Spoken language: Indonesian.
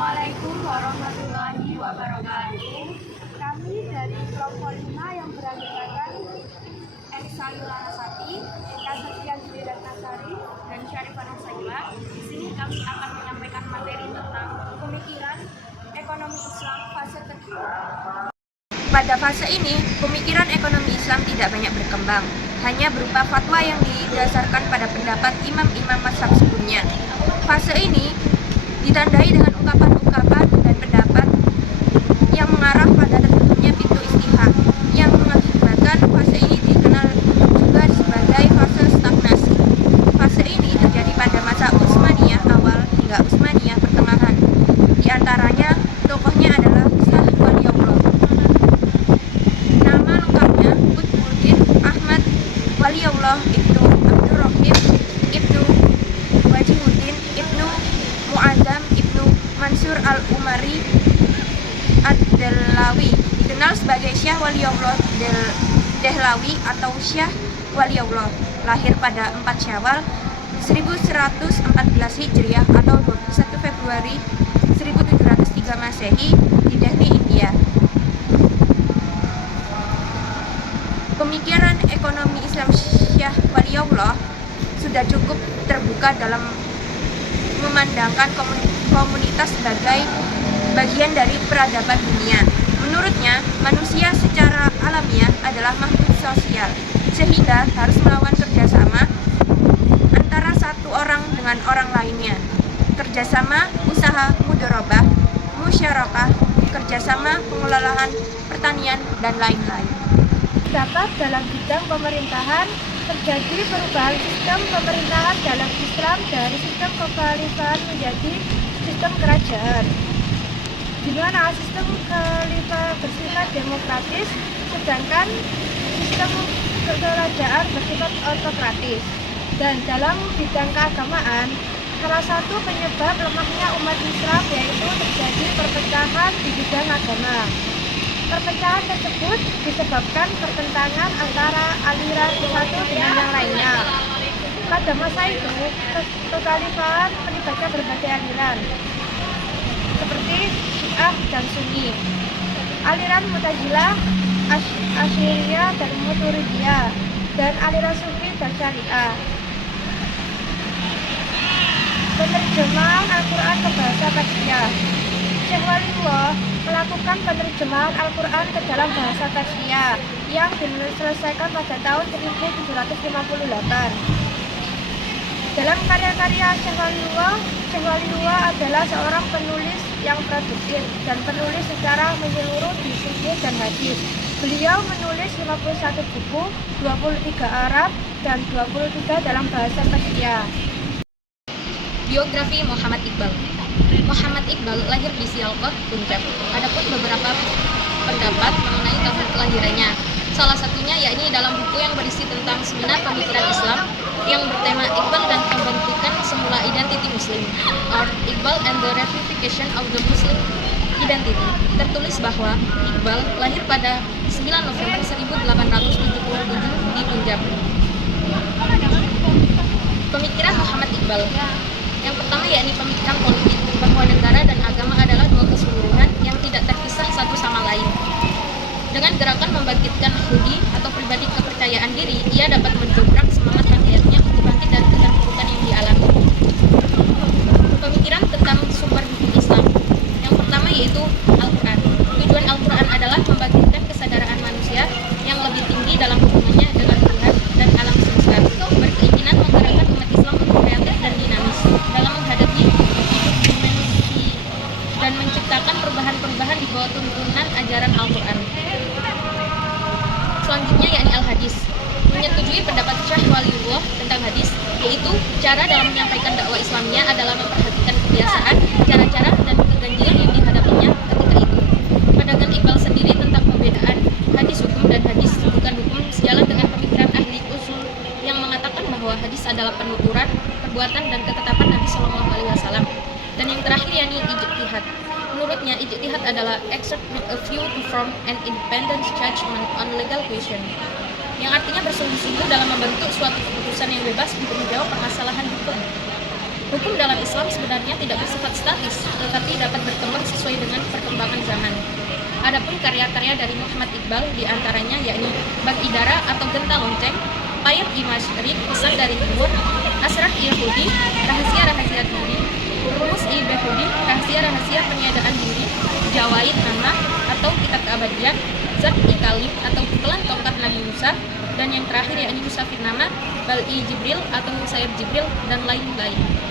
Assalamualaikum warahmatullahi wabarakatuh. Kami dari kelompok 5 yang beranggotakan Eksan Larasati, Eka Sekian Julidan Nasari, dan Syarifah Nursaila. Di sini kami akan menyampaikan materi tentang pemikiran ekonomi Islam fase kedua. Pada fase ini, pemikiran ekonomi Islam tidak banyak berkembang, hanya berupa fatwa yang didasarkan pada pendapat imam-imam mazhab sebelumnya. Fase ini ditandai dengan ungkapan-ungkapan dan pendapat yang mengarah pada tertutupnya pintu istihad, yang mengakibatkan fase ini dikenal juga sebagai fase stagnasi. Fase ini terjadi pada masa Utsmaniyah awal hingga Utsmaniyah pertengahan. Di antaranya, tokohnya adalah Syah Waliullah. Nama lengkapnya Qutbuddin Ahmad Waliullah Ibnu Abdurrahim Ibnu Wajihuddin Ibnu Mu'azzam Ibnu Mansur al-Umari ad-Dahlawi, dikenal sebagai Syah Waliullah Dahlawi atau Syah Waliullah, lahir pada 4 Syawal 1114 Hijriah atau 21 Februari 1703 Masehi di Delhi, India. Pemikiran ekonomi Islam Syah Waliullah sudah cukup terbuka dalam memandangkan komunitas sebagai bagian dari peradaban dunia. Menurutnya, manusia secara alamiah adalah makhluk sosial, sehingga harus melakukan kerjasama antara satu orang dengan orang lainnya. Kerjasama usaha mudharabah, musyarakah, kerjasama pengelolaan pertanian, dan lain-lain. Terdapat dalam bidang pemerintahan terjadi perubahan sistem pemerintahan dalam Islam dari sistem kekhalifahan menjadi sistem kerajaan, di mana sistem khalifah bersifat demokratis, sedangkan sistem kerajaan bersifat autokratis. Dan dalam bidang keagamaan, salah satu penyebab lemahnya umat Islam yaitu terjadi perpecahan di bidang agama. Perpecahan tersebut disebabkan pertentangan antara aliran satu dengan yang lainnya. Pada masa itu, kekhalifahan melibatkan berbagai aliran, seperti Syiah dan Sunni, aliran Mu'tazilah, Asy'ariyah dan Maturidiyah, dan aliran Sufi dan Syariah. Penerjemahan Al-Quran ke bahasa Persia. Syekh Waliullah melakukan penerjemahan Al-Quran ke dalam bahasa Persia yang diselesaikan pada tahun 1758. Dalam karya-karya Syekh Waliullah adalah seorang penulis yang produktif dan penulis secara menyeluruh di fikih dan hadis. Beliau menulis 51 buku, 23 Arab dan 23 dalam bahasa Persia. Biografi Muhammad Iqbal. Muhammad Iqbal lahir di Sialkot, Punjab. Adapun beberapa pendapat mengenai tahun kelahirannya. Salah satunya yakni dalam buku yang berisi tentang seminar pemikiran Islam yang bertema Iqbal dan pembentukan semula identity Muslim, or Iqbal and the Revivification of the Muslim Identity, tertulis bahwa Iqbal lahir pada 9 November 1877 di Punjab. Pemikiran Muhammad Iqbal. Yang pertama yakni pemikiran politik, bahwa negara dan agama adalah dua keseluruhan yang tidak terpisah satu sama lain. Dengan gerakan membangkitkan hudi atau pribadi kepercayaan diri, ia dapat mendobrak semangat rakyatnya untuk bangkit dari keterpurukan yang dialami. Pemikiran tentang sumber hukum Islam. Yang pertama yaitu Al-Quran. Tujuan Al-Quran adalah membangkitkan kesadaran manusia yang lebih tinggi dalam hubungannya dengan Tuhan dan alam semesta, berkeinginan menggerakkan umat Islam untuk kreatif dan dinamis dalam menghadapi hidup dimensi dan menciptakan perubahan-perubahan di bawah tuntunan ajaran Al-Quran. Selanjutnya yakni Al-Hadis, menyetujui pendapat Syah Waliullah tentang hadis, yaitu cara dalam menyampaikan dakwah Islamnya adalah memperhatikan kebiasaan, cara-cara, dan keganjilan yang dihadapinya ketika itu. Pandangan Iqbal sendiri tentang perbedaan hadis hukum dan hadis bukan hukum sejalan dengan pemikiran ahli usul yang mengatakan bahwa hadis adalah penuturan, perbuatan, dan ketetapan Nabi Shallallahu Alaihi Wasallam. Dan yang terakhir yakni ijtihad. Menurutnya, ijtihad adalah exerting a view to form an independent judgment on legal question, yang artinya bersungguh-sungguh dalam membentuk suatu keputusan yang bebas untuk menjawab permasalahan hukum. Hukum dalam Islam sebenarnya tidak bersifat statis, tetapi dapat berkembang sesuai dengan perkembangan zaman. Adapun karya-karya dari Muhammad Iqbal diantaranya yakni Bab Idara atau Genta Lonceng, Payet-i Masyriq, Pesan dari Timur, Asrar-i Yahudi, Rahasia-rahasia Diri, Rumus-i Behudi, Rahasia-rahasia Peniadaan Diri, Jawaid Nama atau Kitab Keabadian, Zat-i Kalim atau Pukulan Tongkat Nabi Musa, dan yang terakhir yakni Musafir Nama, Bal-i Jibril atau Musayab Jibril, dan lain-lain.